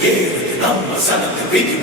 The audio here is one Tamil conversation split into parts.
கழக கொடியேறுது நம்ம சனத்து விதி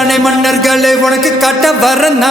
யானை மன்னர்களை உனக்கு கட்ட வரனா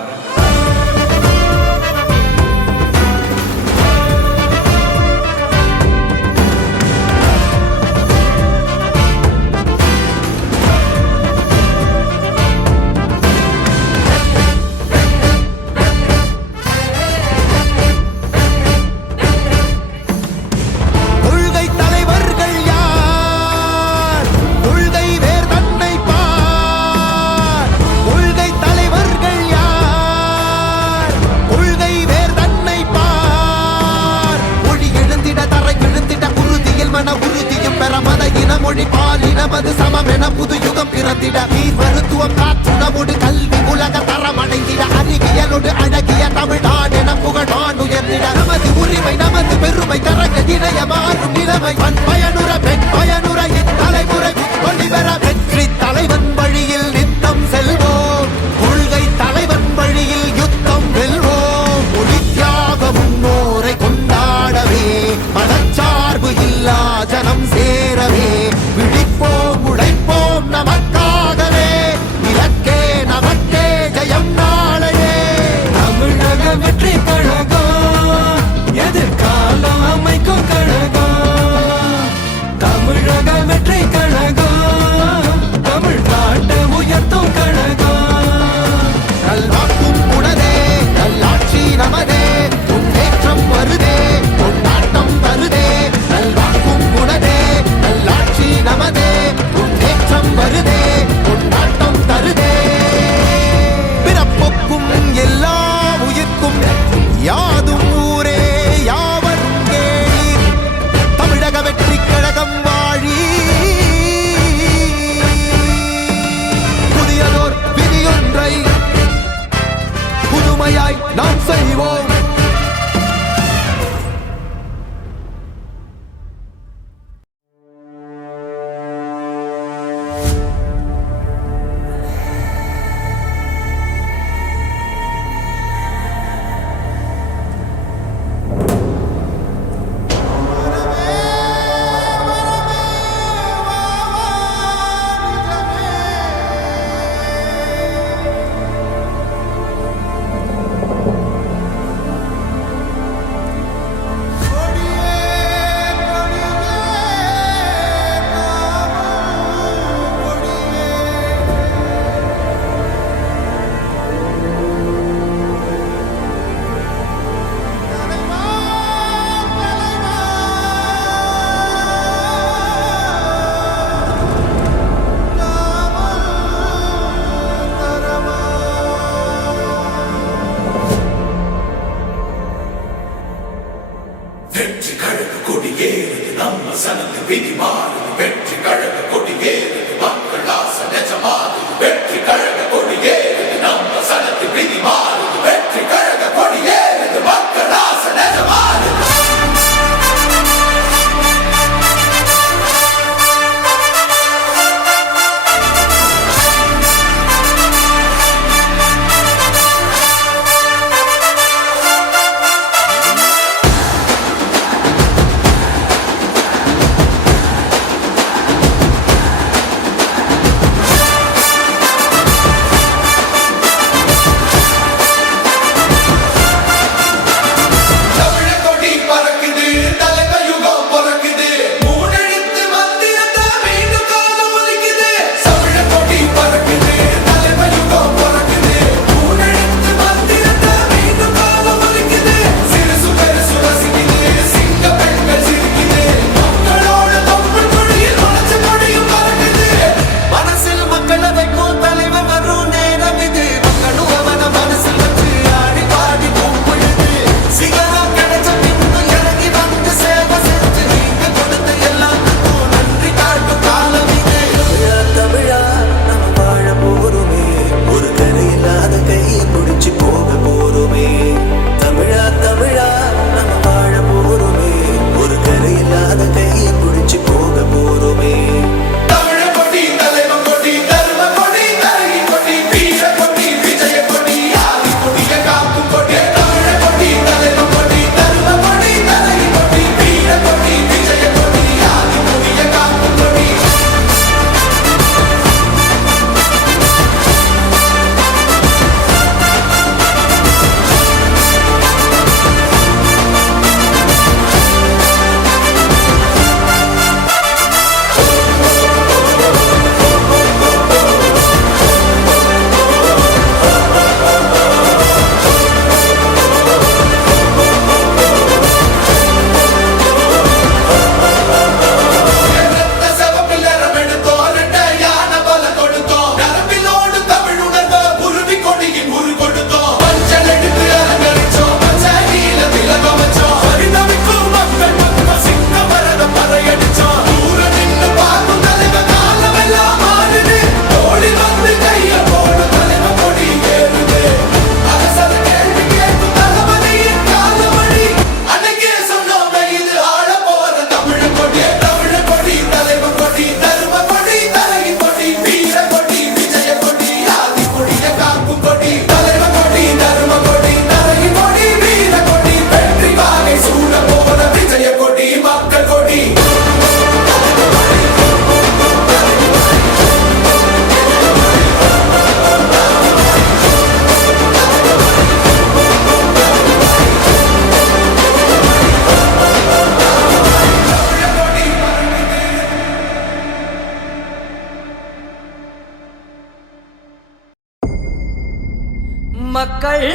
மக்கள்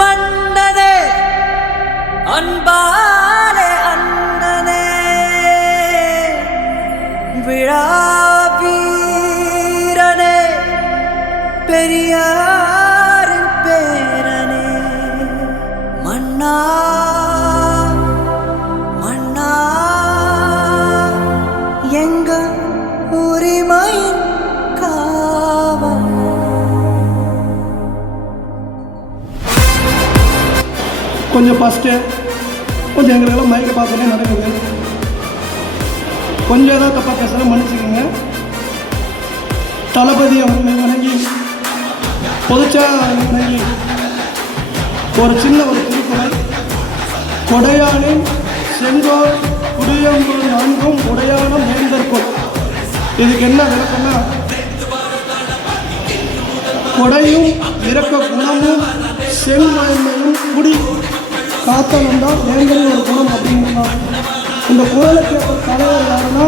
மன்னனே அன்பாலே அண்ணனே விழா வீரனே பெரியாரின் பேரனே. மன்னா ஃபஸ்ட்டு கொஞ்சம் எங்களுக்கெல்லாம் மயக்க பார்த்தோன்னே நடக்குது. கொஞ்சம் ஏதாவது தப்பாக பேசுகிறேன் மன்னிச்சுக்கோங்க. தளபதி வந்து வணங்கி பொதுச்சா வணங்கி ஒரு சின்ன ஒரு திருக்குறள். கொடையானின் செங்கோல் குடியம்பு நான்கும் உடையானம் வேந்தற்கொள் இதுக்கு என்ன விளக்கம்னா கொடையும் இறக்க குணமும் செல்வன்மையும் குடி. காத்தனம் தான் வேந்தரின் ஒரு குணம் அப்படின்னா இந்த குரலை கேட்க தலைவர் யாருன்னா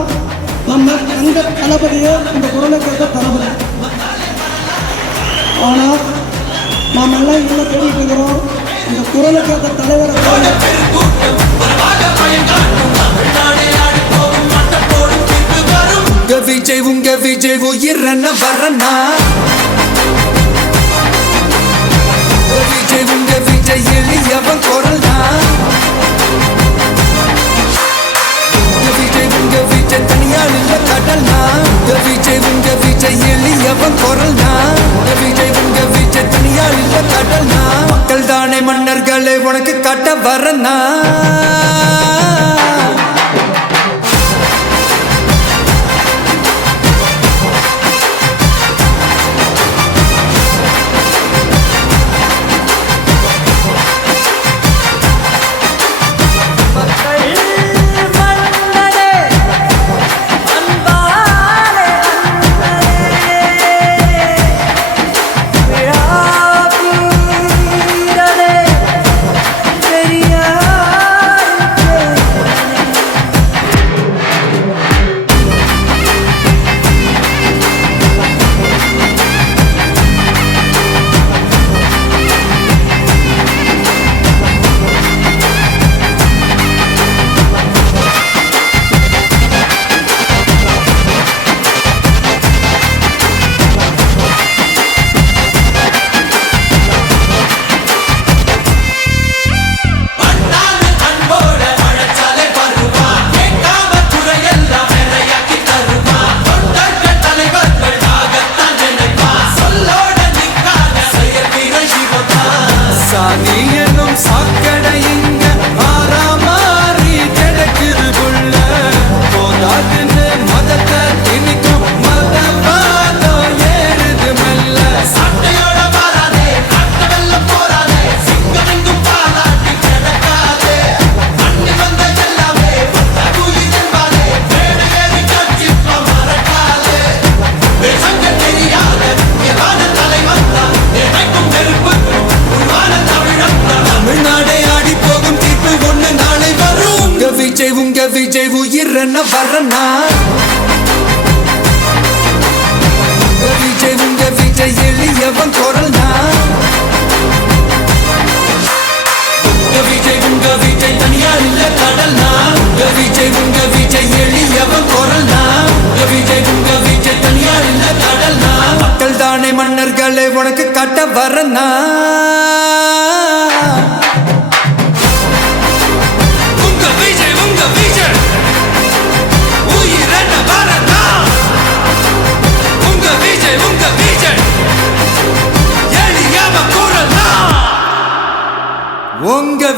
நம்ம தங்க தளபதியே இந்த குரலை கேட்க தளபதி. ஆனால் நாம் எல்லாம் இதில் தேடிட்டு இருக்கிறோம். இந்த குரலை கேட்க தலைவரை உங்க விஜய் உங்க விஜய் உயிரன வரனா விஜய் உங்க விஜய் எளியவன் குரல் தான்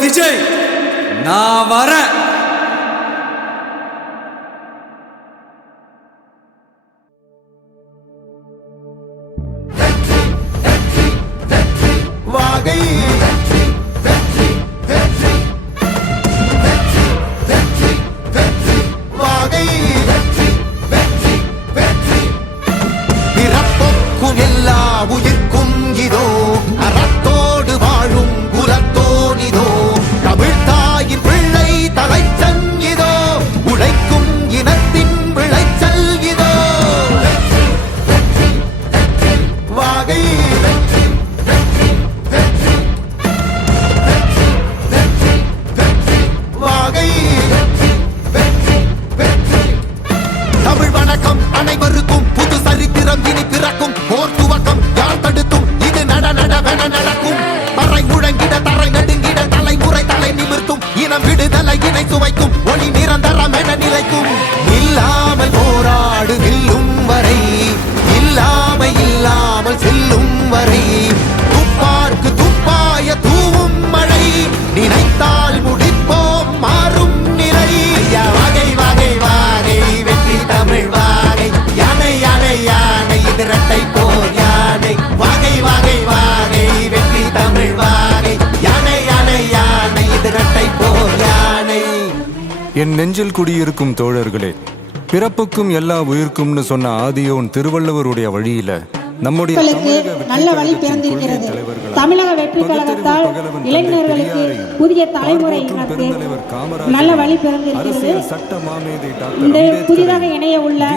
விஜய் நான் வரேன். நெஞ்சில் குடியிருக்கும் தோழர்களே பிறப்புக்கும் எல்லா உயிர்க்கும்னு சொன்ன ஆதியோன் திருவள்ளுவருடைய வழியில நம்முடைய நல்ல வழி பிறந்திருக்கிறது. தமிழக வெற்றி கழகத்தால் இளைஞர்களுக்கு புதிய காமராஜரையும், நல்ல வழி பிறந்திருக்கிறது. இந்த புதிதாக இணைய உள்ள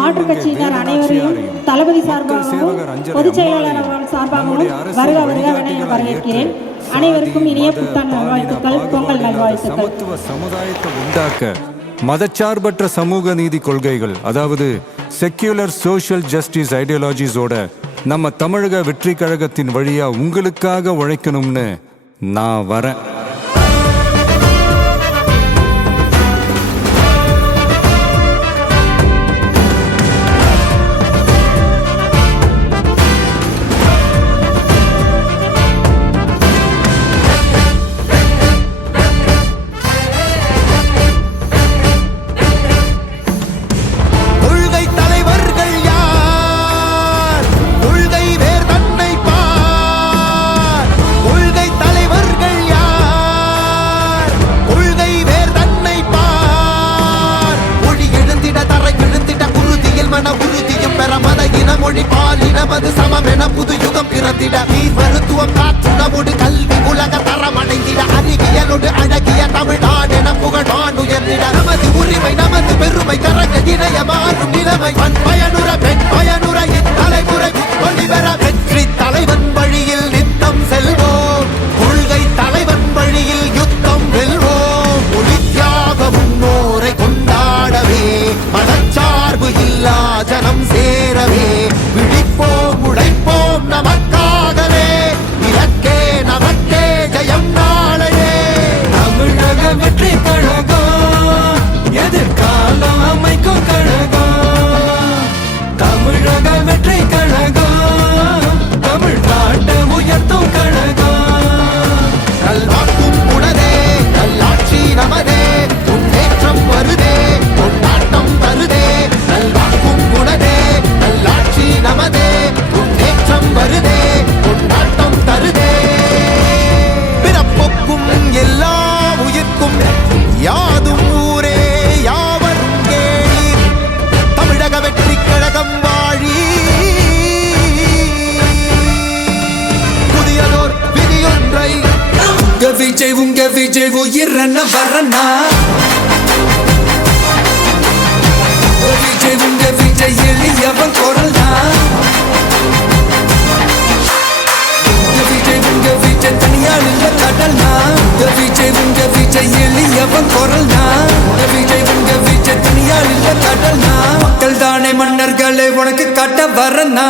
மாற்றுக் கட்சியினர் அனைவரையும் தளபதி சார்பாகவும் பொதுச் செயலாளர் சார்பாகவும் வருக வருக வரவேற்கிறேன். அனைவருக்கும் இனிய புத்தாண்டு நல்வாழ்த்துக்கள் பொங்கல் நல்வாழ்த்துக்கள். சமத்துவ சமுதாயத்தை உண்டாக்க மதச்சார்பற்ற சமூக நீதி கொள்கைகள் அதாவது செக்யூலர் சோஷியல் ஜஸ்டிஸ் ஐடியாலஜிஸோட நம்ம தமிழக வெற்றி கழகத்தின் வழியா உங்களுக்காக உழைக்கணும்னு நான் வரேன். விஜய் உங்க விஜய் உயிரன வரனா விஜய் உங்க விஜய் எளியவன் குரல்னா. உங்க விஜய் உங்க விஜய் தனியால் இல்ல கடல்னா. உங்க விஜய் உங்க விஜய் எளியவன் குரல்னா. உங்க விஜய் உங்க விஜய் தனியால் இல்ல கடல்னா. மக்கள் தானே மன்னர்களே உனக்கு கட்ட வரனா